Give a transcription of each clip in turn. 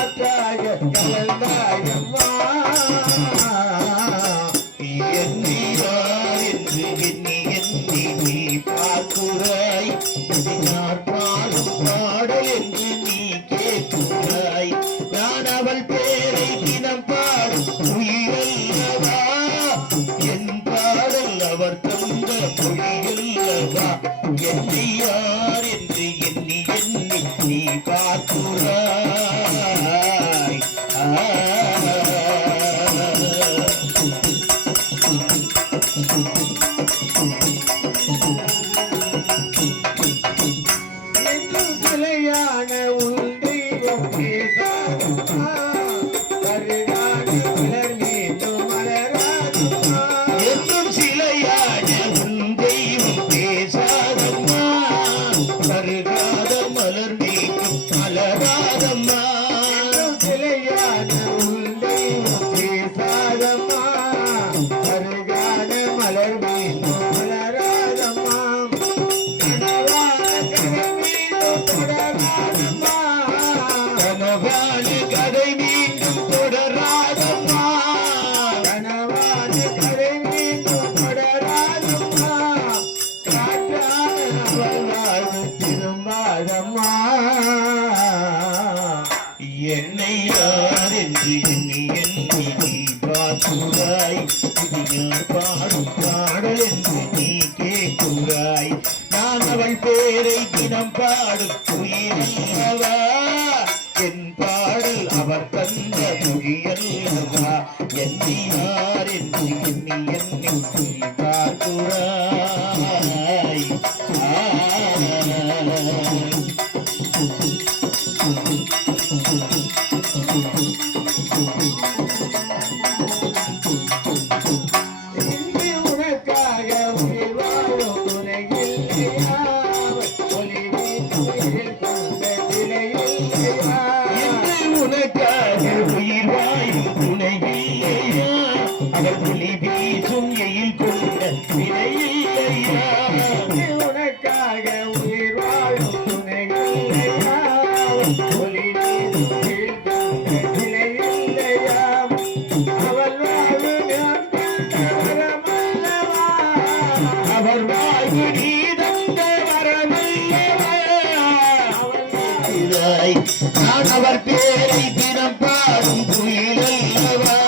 காற்றாக கலந்தாயம்மா என்னை யார் என்று எண்ணி எண்ணி நீ பார்க்கிறாய் நான் பாடும் பாடல் என்று நீ கேட்கிறாய் நான் அவள் பேரை தினம் பாடும் உயிரல்லவா என் பாடல் அவர் தந்த மொழியல்லவா என்னை யார் என்று எண்ணி எண்ணி நீ பார்க்கிறாய் என்றும் சிலையான உள் தெய்வம் பேசாதம்மா கருடான மலர் மீண்டும் மலராதம்மா என்றும் சிலையான உள் தெய்வம் பேசாதம்மா கருடாத மலர் மீண்டும் மலராதம்மா சிலையான உள் தெய்வம் பேசாதம்மா கருடான மலர் மீண்டும் மலராதம்மா கனவான கதை மீண்டும் தொடராதம்மா கனவான கதை மீண்டும் தொடராதம்மா காற்றான அவள் வாழ்வு திரும்பாதம்மா என்னை யார் என்று எண்ணி எண்ணி நீ பார்க்கிறாய் இது யார் பாடும் பாடல் என்று நீ கேட்கிறாய் நான் அவள் பேரை தினம் பாடும் உயிரல்லவா என் பாடல் அவர் தந்த மொழியல்லவா என்னை யார் என்று எண்ணி எண்ணி நீ பார்க்கிறாய் உனக்காக உயிர் வாழும் துணையில்லையா ஒளி வீசும் கொண்ட நிலையில்லையா உனக்காக உயிர் வாழும் துணையில்லையா அவர் ஒளி வீசும் எயில் கொண்ட நிலையில்லையா உனக்காக உயிர் வாழும் துணையில்லையா ஒளி வீசும் கொண்ட நிலையில்லையா அவள் வாழ்வு அவர் வாழ்வு நீ தந்த வரமல்லவா நான் அவர் பேரை தினம் பாடும் புயலல்லவா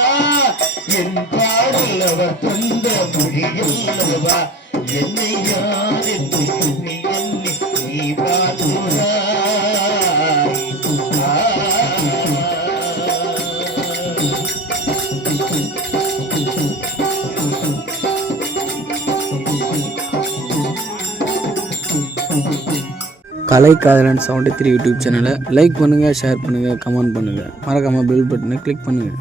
என் பாடல் அவர் தந்த மொழியல்லவா என்னை யார் என்று எண்ணி எண்ணி நீ பார்க்கிறாய் கலைக்காதலன் 73 யூடியூப் சேனலை லைக் பண்ணுங்கள், ஷேர் பண்ணுங்கள், கமெண்ட் பண்ணுங்கள், மறக்காமல் பெல் பட்டனை கிளிக் பண்ணுங்கள்.